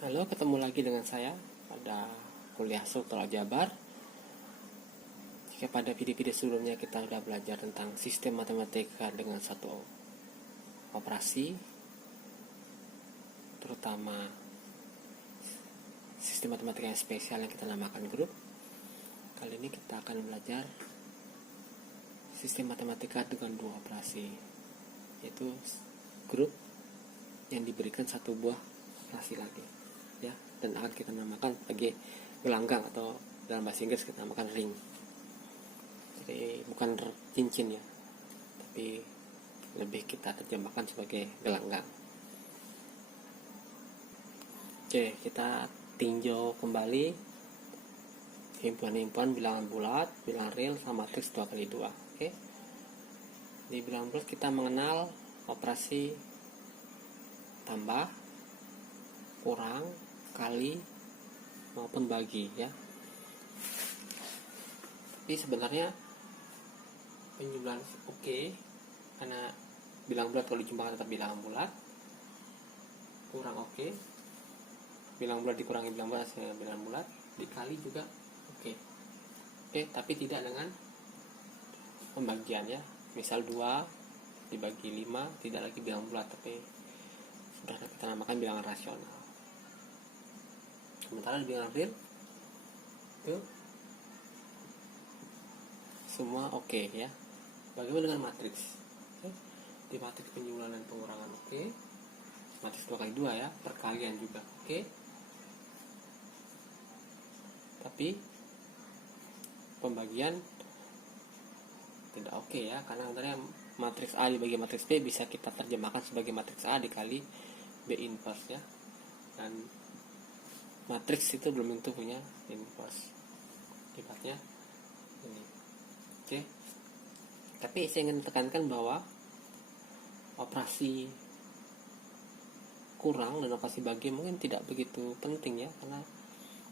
Halo, ketemu lagi dengan saya pada kuliah struktural Jabar. Jika pada video-video sebelumnya kita sudah belajar tentang sistem matematika dengan satu operasi, terutama sistem matematika yang spesial yang kita namakan grup. Kali ini kita akan belajar sistem matematika dengan dua operasi, yaitu grup yang diberikan satu buah operasi lagi, ya, dan akan kita namakan sebagai gelanggang, atau dalam bahasa Inggris kita namakan ring. Jadi bukan cincin ya, tapi lebih kita terjemahkan sebagai gelanggang. Oke, kita tinjau kembali himpunan-himpunan bilangan bulat, bilangan real, sama matriks 2x2. Oke, di bilangan bulat kita mengenal operasi tambah, kurang, kali, maupun bagi, ya. Tapi sebenarnya penjumlahan oke, karena bilangan bulat kalau dijumlahkan tetap bilangan bulat. Kurang oke, bilangan bulat dikurangi bilangan bulat hasilnya bilangan bulat. Dikali juga oke, tapi tidak dengan pembagian, ya. Misal 2 dibagi 5 tidak lagi bilangan bulat, tapi sudah kita namakan bilangan rasional. Sementara di bilangan real itu semua oke, ya. Bagaimana dengan matriks? Di matriks penjumlahan dan pengurangan oke. Matriks 2x2, ya, perkalian juga oke. Tapi pembagian tidak oke, ya, karena sebenarnya matriks A dibagi matriks B bisa kita terjemahkan sebagai matriks A dikali B inverse, ya. Dan matriks itu belum tentu punya inverse. Akibatnya ini. Oke. Tapi saya ingin tekankan bahwa operasi kurang dan operasi bagi mungkin tidak begitu penting, ya, karena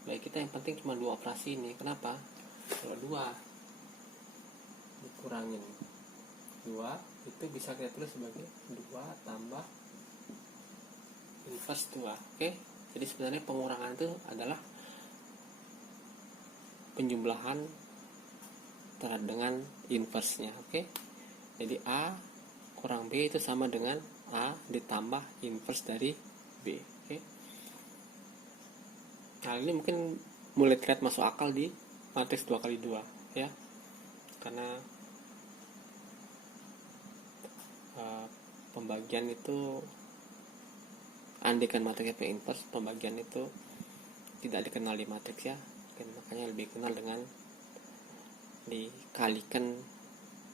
bagi kita yang penting cuma dua operasi ini. Kenapa? Kalau 2 dikurangin 2 itu bisa kita tulis sebagai 2 tambah inverse 2. Oke. Jadi sebenarnya pengurangan itu adalah penjumlahan terhadap dengan inverse-nya. Oke. Jadi A kurang B itu sama dengan A ditambah inverse dari B. Oke. Hal ini mungkin mulai terlihat masuk akal di matriks 2x2, ya. Karena pembagian itu, andaikan matriksnya P inverse, pembagian itu tidak dikenal di matriks, ya. Makanya lebih kenal dengan dikalikan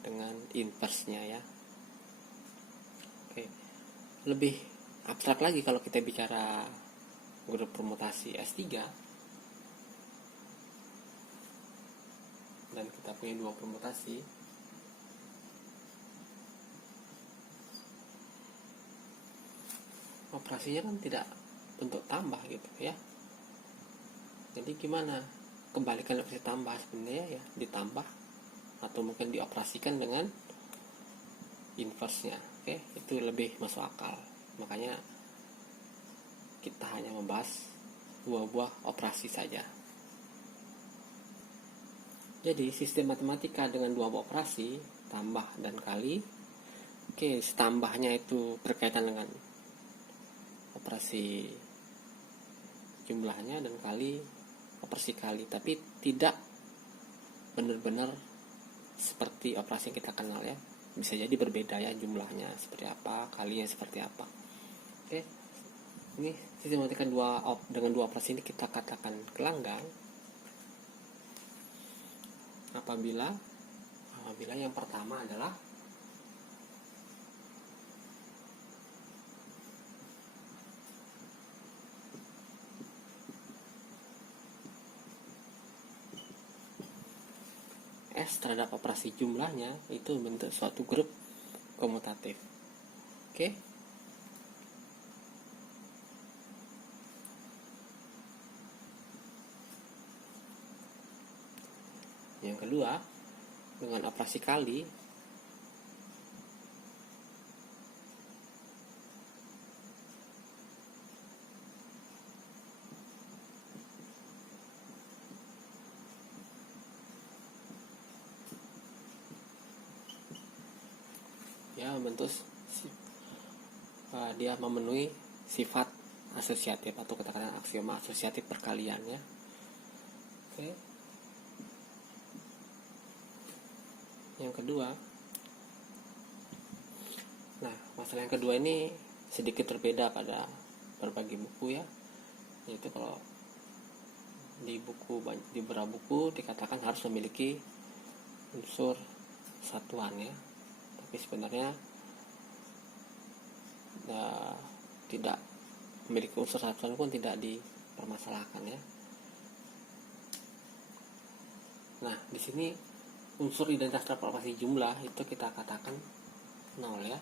dengan inverse-nya, ya. Oke. Lebih abstrak lagi kalau kita bicara grup permutasi S3 dan kita punya dua permutasi, operasinya kan tidak bentuk tambah gitu, ya. Jadi gimana kembalikan operasi tambah? Sebenarnya ya ditambah atau mungkin dioperasikan dengan inverse-nya. Oke, itu lebih masuk akal. Makanya kita hanya membahas dua buah operasi saja. Jadi sistem matematika dengan dua buah operasi, tambah dan kali. Oke, tambahnya itu berkaitan dengan operasi jumlahnya, dan kali operasi kali, tapi tidak benar-benar seperti operasi yang kita kenal, ya. Bisa jadi berbeda, ya, jumlahnya seperti apa, kalinya seperti apa. Oke. Ini sistem matematika dengan dua operasi ini kita katakan gelanggang apabila yang pertama adalah S terhadap operasi jumlahnya itu membentuk suatu grup komutatif. Oke. Yang kedua, dengan operasi kali ya membentuk dia memenuhi sifat asosiatif atau katakan aksioma asosiatif perkalian ya. Oke. Yang kedua, nah masalah yang kedua ini sedikit berbeda pada berbagai buku ya, yaitu kalau di beberapa buku dikatakan harus memiliki unsur satuan ya, tapi sebenarnya tidak memiliki unsur satuan pun tidak dipermasalahkan ya. Nah di sini unsur identitas terproporsi jumlah itu kita katakan 0 ya.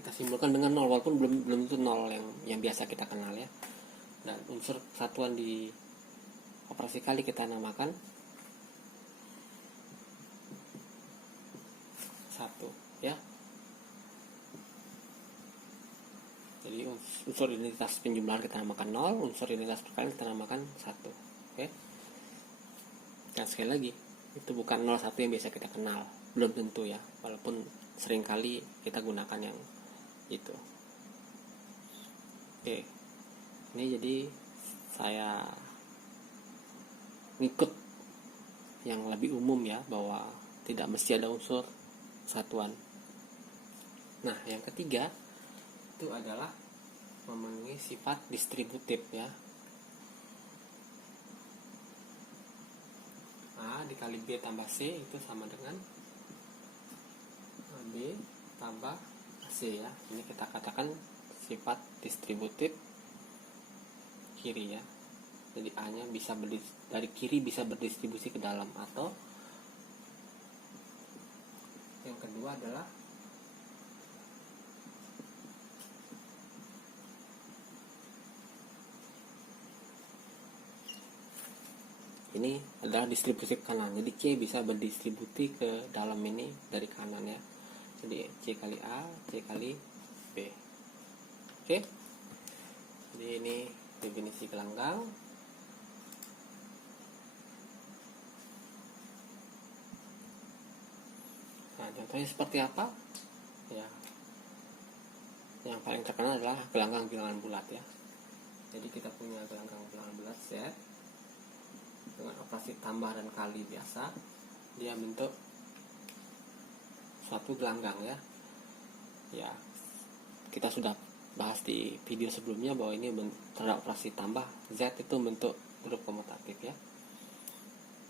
Kita simpulkan dengan 0 walaupun belum itu 0 yang biasa kita kenal ya. Dan unsur satuan di operasi kali kita namakan 1 ya. Jadi unsur identitas penjumlahan kita namakan 0, unsur identitas perkalian kita namakan 1. Oke. Dan sekali lagi, itu bukan 0 1 yang biasa kita kenal, belum tentu ya, walaupun seringkali kita gunakan yang itu. Oke. Ini jadi saya ngikut yang lebih umum ya, bahwa tidak mesti ada unsur satuan. Nah, yang ketiga itu adalah memenuhi sifat distributif ya. A dikali B tambah C itu sama dengan B tambah C ya. Ini kita katakan sifat distributif kiri ya. Jadi A nya bisa dari kiri bisa berdistribusi ke dalam, atau yang kedua adalah ini adalah distribusi kanan. Jadi C bisa berdistribusi ke dalam ini dari kanan ya. Jadi C kali A, C kali B. Oke. Jadi ini definisi gelanggang. Nah, contohnya seperti apa? Ya. Yang paling terkenal adalah gelanggang bilangan bulat ya. Jadi kita punya gelanggang bilangan bulat Z dengan operasi tambah dan kali biasa, dia bentuk suatu gelanggang ya. Ya, kita sudah bahas di video sebelumnya bahwa ini terhadap operasi tambah Z itu bentuk grup komutatif ya.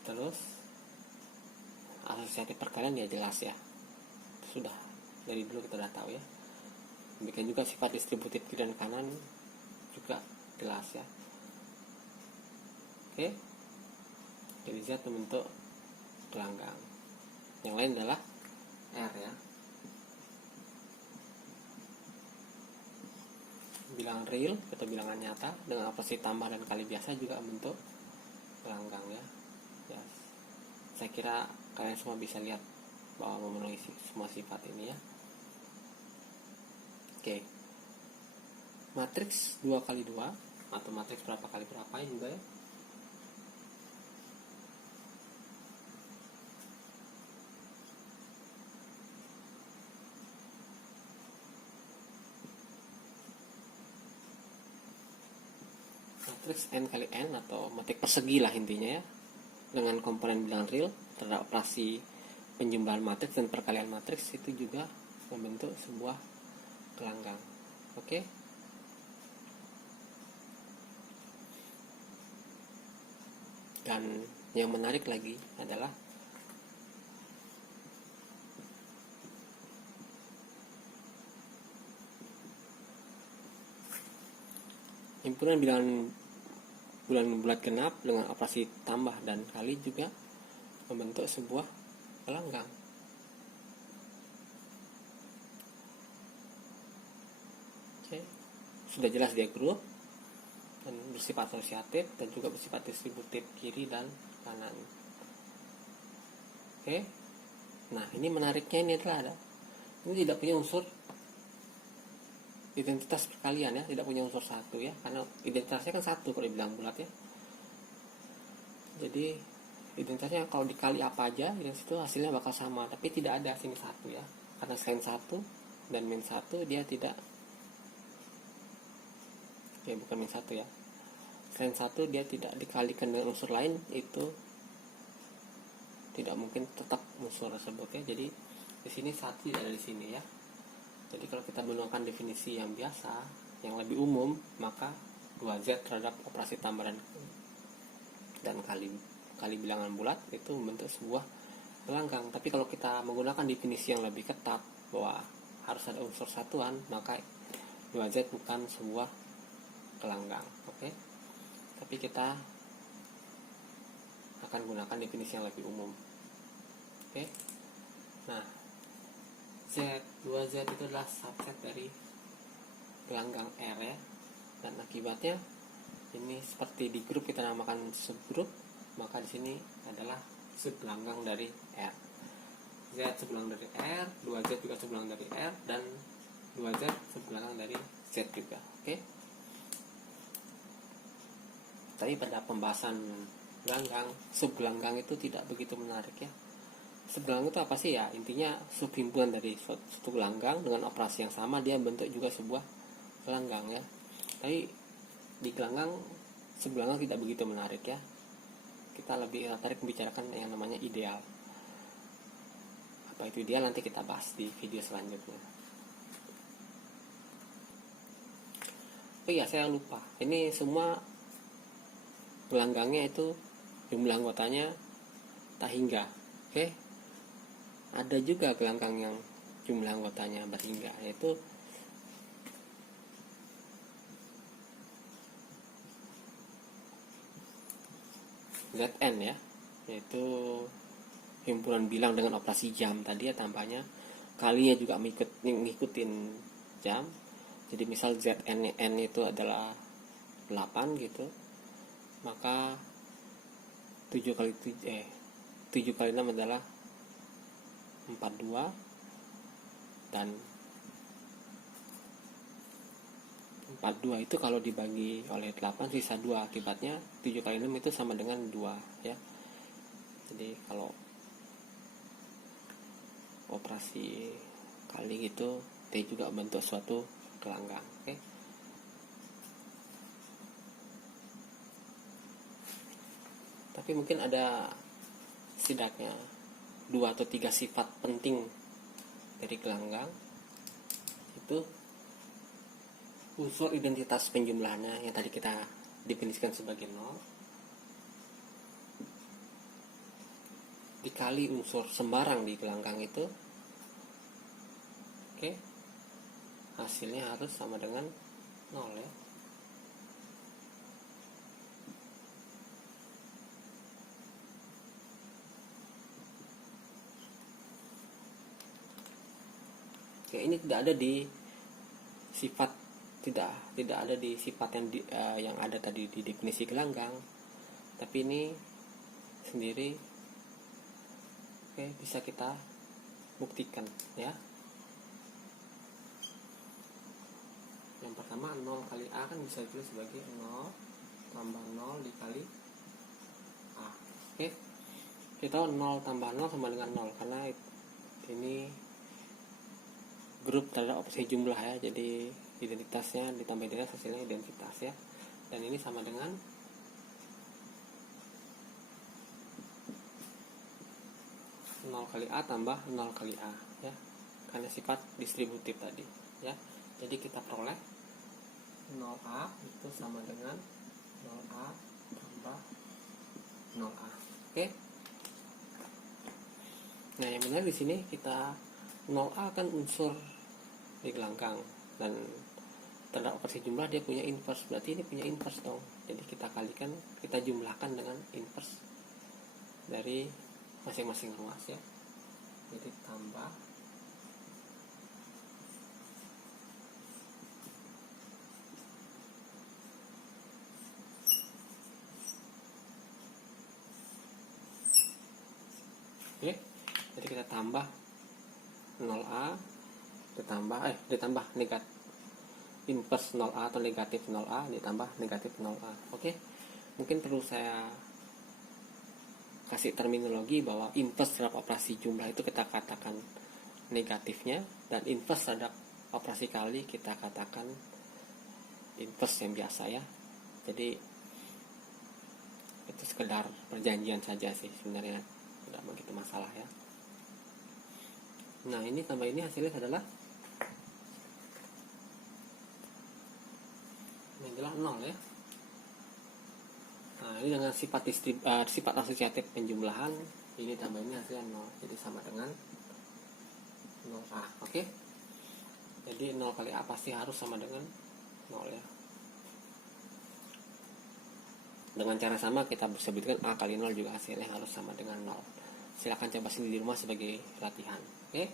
Terus asosiatif perkalian ya jelas ya, sudah dari dulu kita sudah tahu ya. Demikian juga sifat distributif kiri dan kanan juga jelas ya. Oke. Jadi Z membentuk gelanggang. Yang lain adalah R ya. Bilangan real atau bilangan nyata dengan operasi tambah dan kali biasa juga membentuk gelanggang ya. Ya. Saya kira kalian semua bisa lihat bahwa memenuhi semua sifat ini ya. Oke. Matriks 2 kali 2 atau matriks berapa kali berapa juga ya. Matriks n kali n atau matrik persegi lah intinya ya, dengan komponen bilangan real terhadap operasi penjumlahan matriks dan perkalian matriks itu juga membentuk sebuah gelanggang. Oke. Dan yang menarik lagi adalah himpunan bilangan bulan bulat genap dengan operasi tambah dan kali juga membentuk sebuah gelanggang. Oke. Sudah jelas dia grup dan bersifat asosiatif dan juga bersifat distributif kiri dan kanan. Oke. Nah, ini menariknya ini adalah ini tidak punya unsur identitas perkalian ya, tidak punya unsur satu ya, karena identitasnya kan satu kalau dibilang bulat ya. Jadi identitasnya kalau dikali apa aja identitas itu hasilnya bakal sama, tapi tidak ada sini 1 ya, karena selain 1 dan min 1 dia tidak, ya bukan min 1 ya, selain 1 dia tidak dikalikan dengan unsur lain, itu tidak mungkin tetap unsur tersebut ya. Jadi di sini 1 tidak ada di sini ya. Jadi kalau kita menggunakan definisi yang biasa, yang lebih umum, maka 2Z terhadap operasi tambah dan kali bilangan bulat itu membentuk sebuah gelanggang. Tapi kalau kita menggunakan definisi yang lebih ketat bahwa harus ada unsur satuan, maka 2Z bukan sebuah gelanggang. Oke. Tapi kita akan gunakan definisi yang lebih umum. Oke. Nah, Z, 2Z itu adalah subset dari gelanggang R ya. Dan akibatnya ini seperti di grup kita namakan subgrup, maka di sini adalah subgelanggang dari R. Z subgelanggang dari R, 2Z juga subgelanggang dari R, dan 2Z subgelanggang dari Z juga. Oke. Tapi pada pembahasan gelanggang, subgelanggang itu tidak begitu menarik ya. Subgelanggang itu apa sih ya? Intinya subhimpunan dari suatu gelanggang dengan operasi yang sama, dia bentuk juga sebuah gelanggang ya. Tapi di gelanggang, subgelanggang tidak begitu menarik ya. Kita lebih tertarik membicarakan yang namanya ideal. Apa itu ideal nanti kita bahas di video selanjutnya. Oh iya, saya lupa. Ini semua gelanggangnya itu jumlah anggotanya tak hingga. Oke. Ada juga gelanggang yang jumlah anggotanya berhingga, yaitu Zn ya, yaitu himpunan bilang dengan operasi jam tadi ya, tambahnya kalinya juga ngikutin jam. Jadi misal Zn itu adalah 8 gitu, maka 7 kali 6 adalah 42, dan 42 itu kalau dibagi oleh 8 sisa 2, akibatnya 7 kali 6 itu sama dengan 2 ya. Jadi kalau operasi kali gitu, T juga bentuk suatu gelanggang. Oke. Tapi mungkin ada setidaknya 2 atau 3 sifat penting dari gelanggang. Itu unsur identitas penjumlahannya yang tadi kita definisikan sebagai 0 dikali unsur sembarang di gelanggang itu, oke, hasilnya harus sama dengan 0 ya. Oke, ini tidak ada di sifat, tidak ada di sifat yang ada tadi di definisi gelanggang, tapi ini sendiri oke, bisa kita buktikan ya. Yang pertama, 0 kali A kan bisa ditulis sebagai 0 tambah 0 dikali A. Oke, kita tahu 0 tambah 0 sama dengan 0 karena ini grup terhadap operasi jumlah ya. Jadi identitasnya ditambah identitas, hasilnya identitas ya. Dan ini sama dengan 0 kali A tambah 0 kali A ya, karena sifat distributif tadi ya. Jadi kita peroleh 0A itu sama dengan 0A tambah 0A. Oke. Nah, yang benar di sini kita 0A kan unsur di gelanggang, dan terhadap operasi jumlah dia punya inverse, berarti ini punya inverse dong. Jadi kita kalikan, kita jumlahkan dengan inverse dari masing-masing ruas ya. Jadi tambah oke. Jadi kita tambah 0A ditambah negatif inverse 0A atau negatif 0A ditambah negatif 0A. Oke. Mungkin perlu saya kasih terminologi bahwa inverse terhadap operasi jumlah itu kita katakan negatifnya, dan inverse terhadap operasi kali kita katakan inverse yang biasa ya. Jadi itu sekedar perjanjian saja sih sebenarnya, tidak begitu masalah ya. Nah ini tambah ini hasilnya adalah 0 ya. Nah ini dengan sifat sifat asosiatif penjumlahan, ini tambah ini hasilnya 0, jadi sama dengan 0A. Oke. Jadi 0 kali A pasti harus sama dengan 0 ya. Dengan cara sama kita bisa buktikan A kali 0 juga hasilnya harus sama dengan 0. Silakan coba sendiri di rumah sebagai latihan. Oke.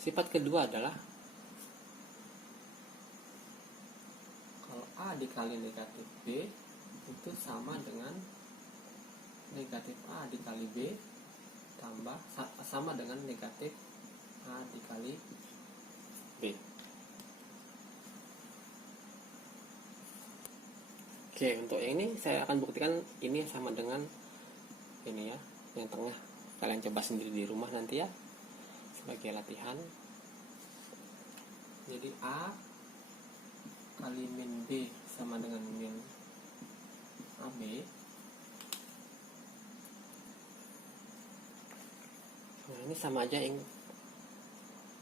Sifat kedua adalah kalau A dikali negatif B itu sama dengan negatif A dikali B tambah sama dengan negatif A dikali B. Oke, untuk yang ini saya akan buktikan ini sama dengan ini ya, yang tengah. Kalian coba sendiri di rumah nanti ya, sebagai latihan. Jadi A kali min B sama dengan min AB. Nah ini sama aja, yang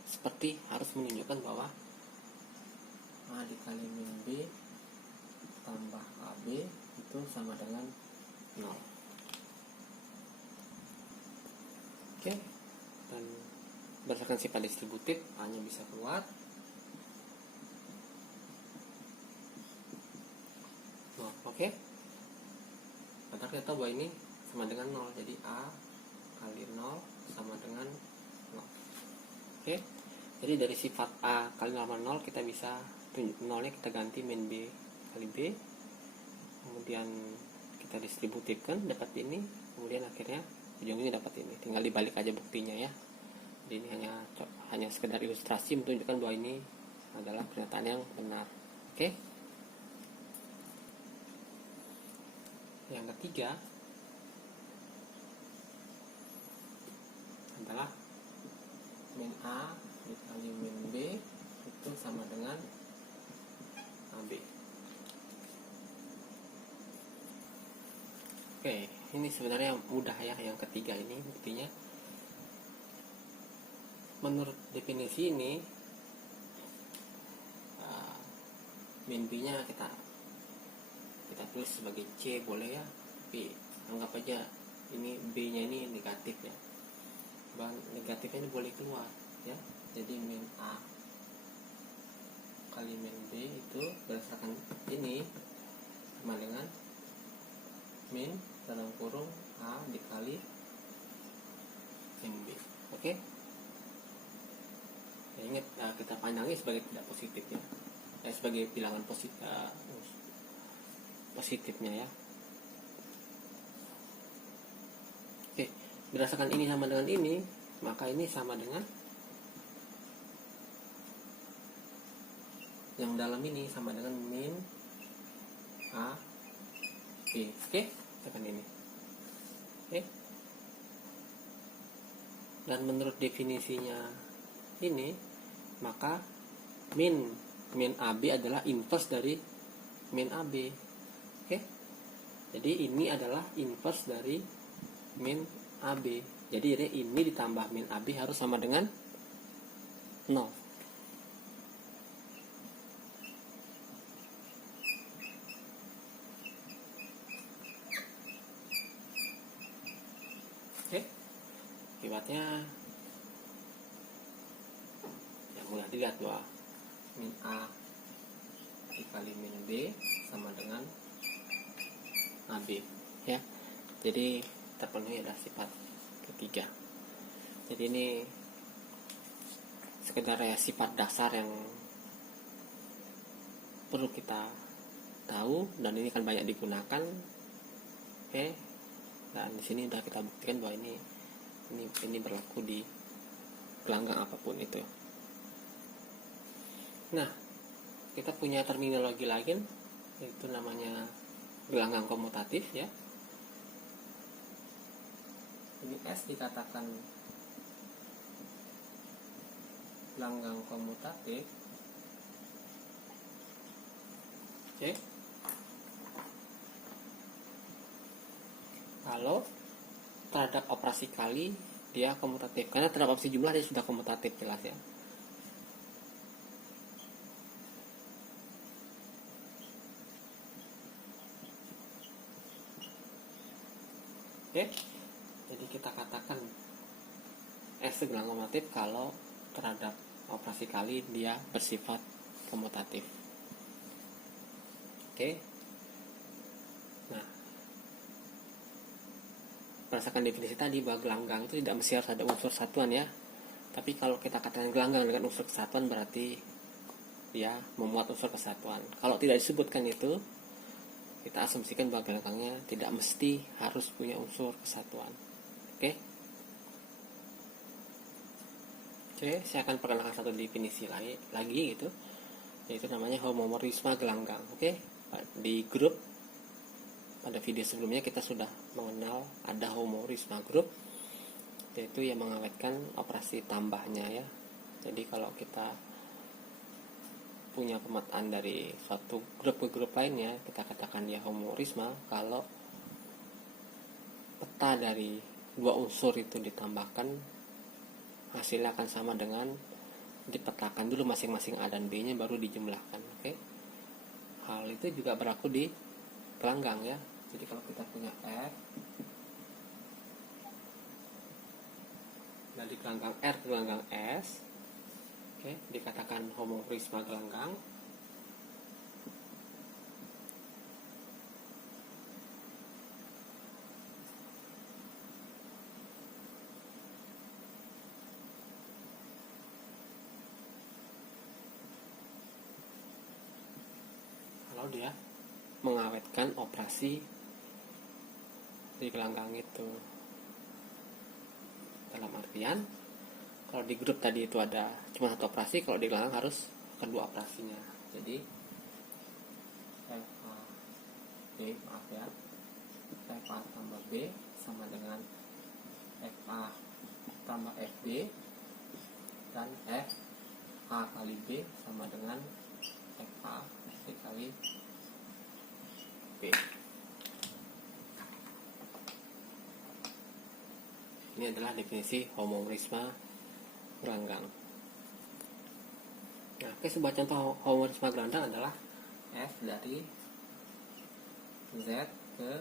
seperti harus menunjukkan bahwa A dikali min B tambah AB itu sama dengan 0. Oke. Dan berdasarkan sifat distributif A nya bisa keluar. Oke. Padahal kita tahu bahwa ini sama dengan 0, jadi A kali 0 sama dengan 0. Oke. Jadi dari sifat A kali 0 sama 0 kita bisa tunjuk 0 nya kita ganti min B kali B, kemudian kita distributifkan dapat ini, kemudian akhirnya ujungnya dapat ini. Tinggal dibalik aja buktinya ya. Jadi ini hanya sekedar ilustrasi menunjukkan bahwa ini adalah pernyataan yang benar. Oke. Yang ketiga adalah min A dikali min B itu sama dengan AB. Oke, ini sebenarnya mudah ya, yang ketiga ini buktinya. Menurut definisi ini min B nya kita tulis sebagai C boleh ya, tapi anggap aja ini B nya ini negatif ya, bahan negatifnya ini boleh keluar ya. Jadi min A kali min B itu berdasarkan ini sama dengan min dalam kurung A dikali min B. Oke. Ya, ingat kita pandangi sebagai tidak positif ya, sebagai bilangan positifnya ya. Oke, berdasarkan ini sama dengan ini, maka ini sama dengan yang dalam ini sama dengan min A B. Oke, tekan ini. Oke. Dan menurut definisinya ini, maka min AB adalah inverse dari min AB. Oke. Jadi ini adalah inverse dari min AB. Jadi ini ditambah min AB harus sama dengan 0. Akibatnya ya mudah dilihat bahwa min A dikali min B sama dengan AB ya. Jadi terpenuhi ada sifat ketiga. Jadi ini sekedar ya sifat dasar yang perlu kita tahu, dan ini kan banyak digunakan. Oke. Dan di sini sudah kita buktikan bahwa ini berlaku di gelanggang apapun itu. Nah, kita punya terminologi lagi, yaitu namanya gelanggang komutatif ya. Ini S dikatakan gelanggang komutatif. Oke. Kalau terhadap operasi kali dia komutatif, karena terhadap operasi jumlah dia sudah komutatif jelas ya. Oke, jadi kita katakan S gelanggang komutatif kalau terhadap operasi kali dia bersifat komutatif. Oke, nah berdasarkan definisi tadi bahwa gelanggang itu tidak mesti harus ada unsur satuan ya, tapi kalau kita katakan gelanggang dengan unsur kesatuan berarti dia memuat unsur kesatuan. Kalau tidak disebutkan itu, kita asumsikan bahwa gelanggangnya tidak mesti harus punya unsur kesatuan. Oke, saya akan perkenalkan satu definisi lagi gitu, yaitu namanya homomorfisme gelanggang. Oke, di grup pada video sebelumnya kita sudah mengenal ada homomorfisme grup, yaitu yang mengawetkan operasi tambahnya ya. Jadi kalau kita punya pemetaan dari suatu grup ke grup lainnya, kita katakan dia homomorfisme kalau peta dari dua unsur itu ditambahkan, hasilnya akan sama dengan dipetakan dulu masing-masing A dan B nya baru dijumlahkan. Oke, hal itu juga berlaku di gelanggang ya. Jadi kalau kita punya F dari gelanggang R ke gelanggang S, oke, dikatakan homomorfisme gelanggang. Kalau dia mengawetkan operasi di gelanggang itu, dalam artian kalau di grup tadi itu ada cuma satu operasi, kalau di gelanggang harus kedua operasinya. Jadi FA B, maaf ya, FA tambah B sama dengan FA tambah FB, dan FA kali B sama dengan FA dikali B. Ini adalah definisi homomorfisme gelanggang. Nah, sebuah contoh homomorfisme gelanggang adalah F dari Z ke,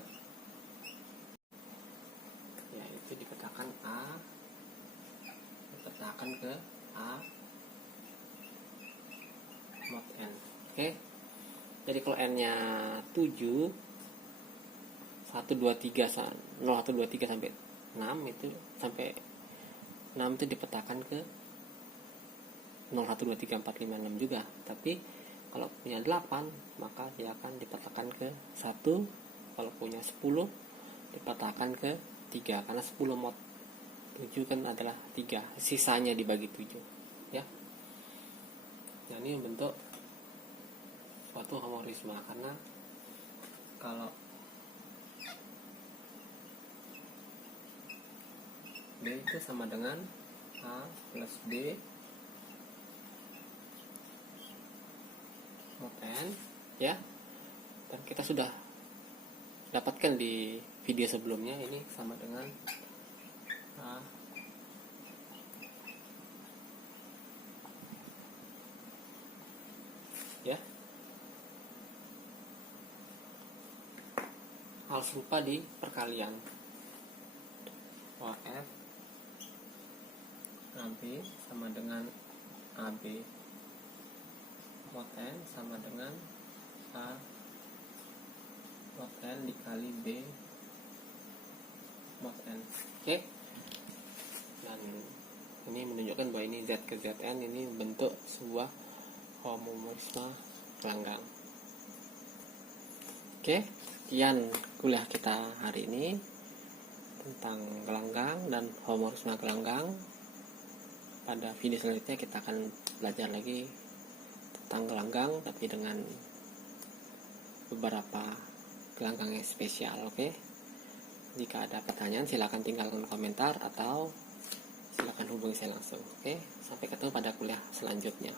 ya itu dipetakan A, dipetakan ke A mod N. Oke, jadi kalau N nya 7, 1, 2, 3, 0, 1, 2, 3 sampai 6 itu, sampai 6 itu dipetakan ke 0, 1, 2, 3, 4, 5, 6 juga. Tapi kalau punya 8 maka dia akan dipetakan ke 1, kalau punya 10 dipetakan ke 3, karena 10 mod 7 kan adalah 3, sisanya dibagi 7 ya. Nah, ini bentuk suatu homomorfisme, karena kalau B itu sama dengan A plus B mod N ya, dan kita sudah dapatkan di video sebelumnya, ini sama dengan A ya. Hal serupa di perkalian, F AB sama dengan AB mod N sama dengan A mod N dikali B mod N. Oke, dan ini menunjukkan bahwa ini Z ke Zn ini bentuk sebuah homomorfisme gelanggang. Oke, sekian kuliah kita hari ini tentang gelanggang dan homomorfisme gelanggang. Pada video selanjutnya kita akan belajar lagi tentang gelanggang, tapi dengan beberapa gelanggang yang spesial. Oke. Jika ada pertanyaan silakan tinggalkan komentar atau silakan hubungi saya langsung. Oke. Sampai ketemu pada kuliah selanjutnya.